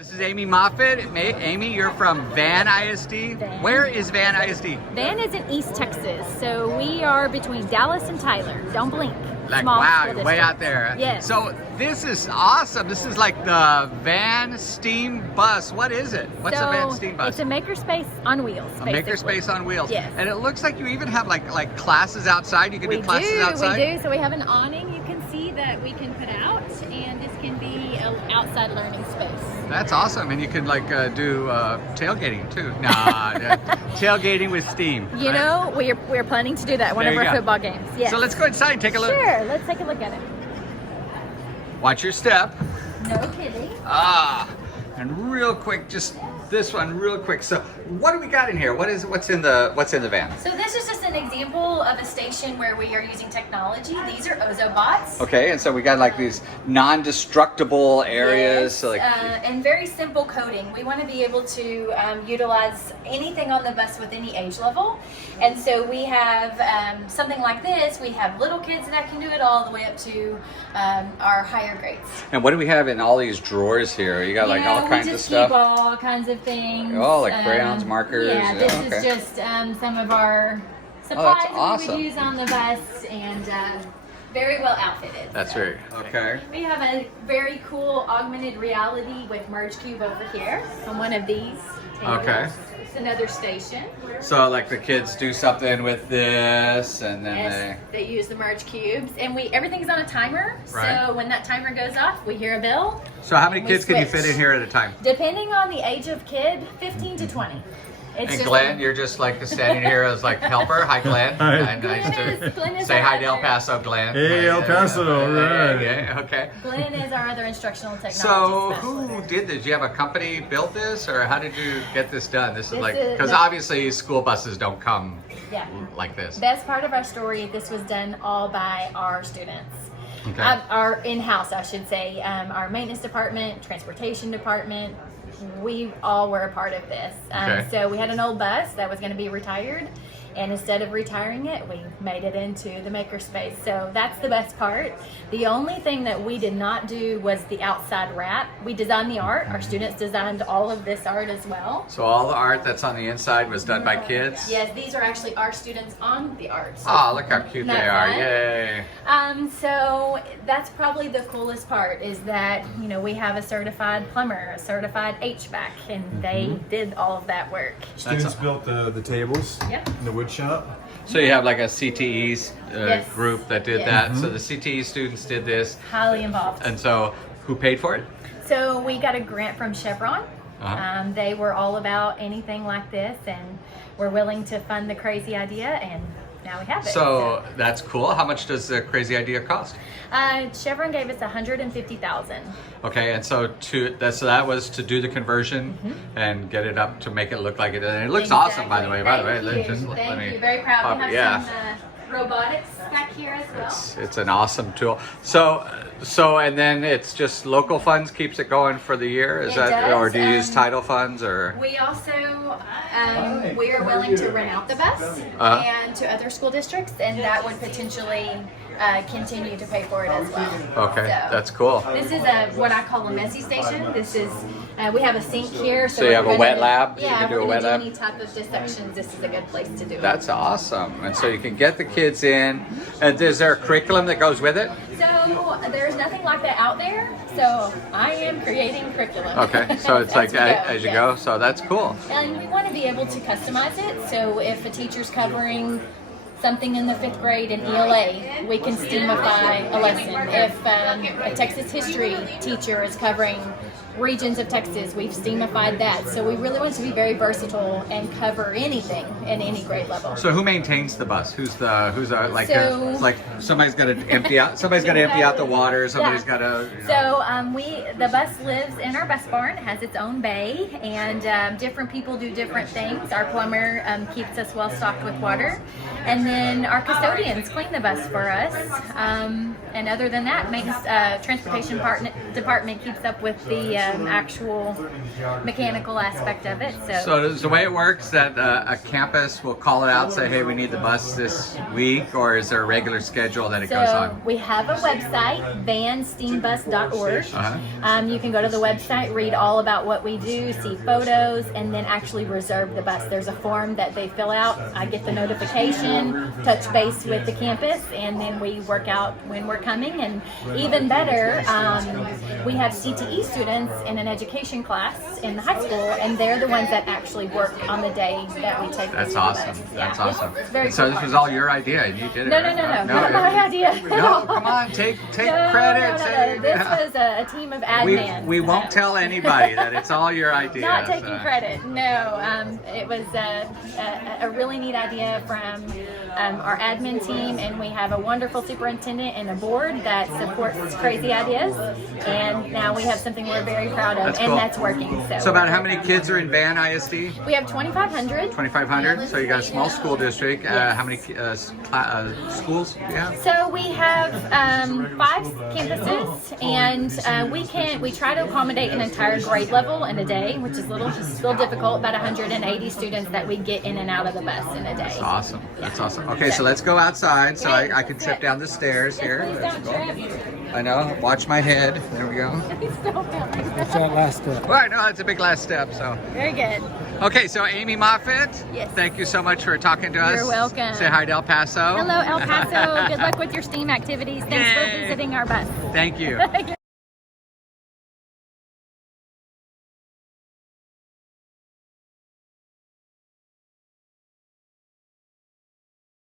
This is Amy Moffitt. Amy, you're from Van ISD. Van. Where is Van ISD? Van is in East Texas, so we are between Dallas and Tyler. Don't blink. Like, Small wow, school you're way district. out there. Yes. So this is awesome. This is like the Van Steam Bus. What is it? What's a Van Steam Bus? It's a Makerspace on wheels. A basically. Makerspace on wheels. Yes. And it looks like you even have like classes outside. You can do classes outside. We do. So we have an awning you can see that we can put out, and this can be an outside learning space. That's awesome. And you can like do tailgating too. Nah, tailgating with steam. You know, we're planning to do that one There of you our go. football games. Yes. So let's go inside and take a look. Sure. Let's take a look at it. Watch your step. No kidding. And real quick, just this one real quick. So what do we got in here? What's in the van? So this is just an example of a station where we are using technology. These are Ozobots. Okay, and so we got like these non-destructible areas. Yes, So like and very simple coding. We want to be able to utilize anything on the bus with any age level. And so we have something like this. We have little kids that can do it all the way up to our higher grades. and what do we have in all these drawers here? You got like all kinds we of just stuff. keep all kinds of things. Oh, like crayons, markers. Yeah, this Okay. is just some of our supplies that we awesome. would use on the bus, and very well outfitted. That's so. very okay. We have a very cool augmented reality with Merge Cube over here on one of these tables. Okay. It's another station. So like the kids do something with this, and then Yes, they use the Merge Cubes, and everything's on a timer. Right. So when that timer goes off, we hear a bell. So how many we kids can you switch. fit in here at a time? Depending on the age of kid, 15 to 20. It's And just Glenn, you're just like standing here as like helper. Hi, Glenn. Hi. And Glenn is say our hi to El other- Paso, Glenn. Hey, El Paso, right. Yeah, okay. Glenn is our other instructional technology So specialist. who did this? Did you have a company build this, or how did you get this done? This is This like, is- because obviously school buses don't come Yeah. like this. Best part of our story, this was done all by our students. Okay. Our in-house, I should say. Our maintenance department, transportation department, we all were a part of this. Okay. So we had an old bus that was going to be retired, and instead of retiring it, we made it into the Makerspace. So that's the best part. The only thing that we did not do was the outside wrap. We designed the art. Our students designed all of this art as well. So all the art that's on the inside was done by kids? Yes, these are actually our students on the art. So Oh, look how cute Isn't they that are. fun? Yay. So that's probably the coolest part is that, you know, we have a certified plumber, a certified HVAC, and they did all of that work. Students built the tables Yep. in the wood shop. So you have like a CTE Yes. group that did Yes. that. So the CTE students did this. Highly involved. And so who paid for it? So we got a grant from Chevron. Uh-huh. They were all about anything like this and were willing to fund the crazy idea, and now we have it. So that's cool. How much does the crazy idea cost? Chevron gave us $150,000. Okay, and so that was to do the conversion and get it up to make it look like it. And it looks awesome, by the way. Thank let me you. just Thank me you. Very proud. We have yeah. some robotics back here as well. It's an awesome tool. So and then it's just local funds keeps it going for the year. Is It that does, or do you use title funds or? We also we are willing to rent out the bus and to other school districts, and that would potentially continue to pay for it as well. Okay, So, that's cool. This is what I call a messy station. This is we have a sink here, So you have a if we're wet gonna lab? You Yeah, can if do we're a wet gonna lab? do any type of dissections, this is a good place to do it. That's awesome. And so you can get the kids in. And is there a curriculum that goes with it? So there's nothing like that out there. So I am creating curriculum. Okay, so it's like as you go. So that's cool. And we want to be able to customize it. So if a teacher's covering something in the 5th grade in ELA, we can STEAMify a lesson. If a Texas history teacher is covering regions of Texas, we've STEAMified that. So we really want to be very versatile and cover anything in any grade level. So who maintains the bus? Who's like So- like somebody's got to empty out. Somebody's got to empty out the water. Somebody's got to. So the bus lives in our bus barn. It has its own bay, and different people do different things. Our plumber keeps us well stocked with water, and then our custodians clean the bus for us. And other than that, maintenance transportation department keeps up with the actual mechanical aspect of it. So is the way it works that a campus will call it out, say, hey, we need the bus this week, or is there a regular schedule that it goes on? We have a website, vansteambus.org. You can go to the website, read all about what we do, see photos, and then actually reserve the bus. There's a form that they fill out. I get the notification, touch base with the campus, and then we work out when we're coming. And even better, we have CTE students in an education class in the high school, and they're the ones that actually work on the day that we take. That's the awesome. bus. That's Yeah. awesome. It's very So cool. this was all your idea, and you did it. No, right? not my idea. No, come on, take credit. Say- This was a team of admin. We won't tell anybody that it's all your idea. Not taking credit. No, it was a really neat idea from our admin team, and we have a wonderful superintendent and a board that supports crazy ideas. And now we have something we're very proud of, That's and cool. that's working. So about how many kids are in Van ISD? We have 2,500. 2,500. So you got a small school district. How many schools do you have? So we have 5 campuses, and we try to accommodate an entire grade level in a day, which is a little difficult. About 180 students that we get in and out of the bus in a day. That's awesome. That's awesome. Okay, so let's go outside so I can trip down the stairs here. Please Let's don't go. trip. I know. Watch my head. There we go. Please don't trip. What's that last step? All right, no, that's a big last step. So. Very good. Okay, so Amy Moffitt, Yes. thank you so much for talking to us. You're welcome. Say hi to El Paso. Hello, El Paso. Good luck with your STEAM activities. Thanks Yay. for visiting our bus. Thank you.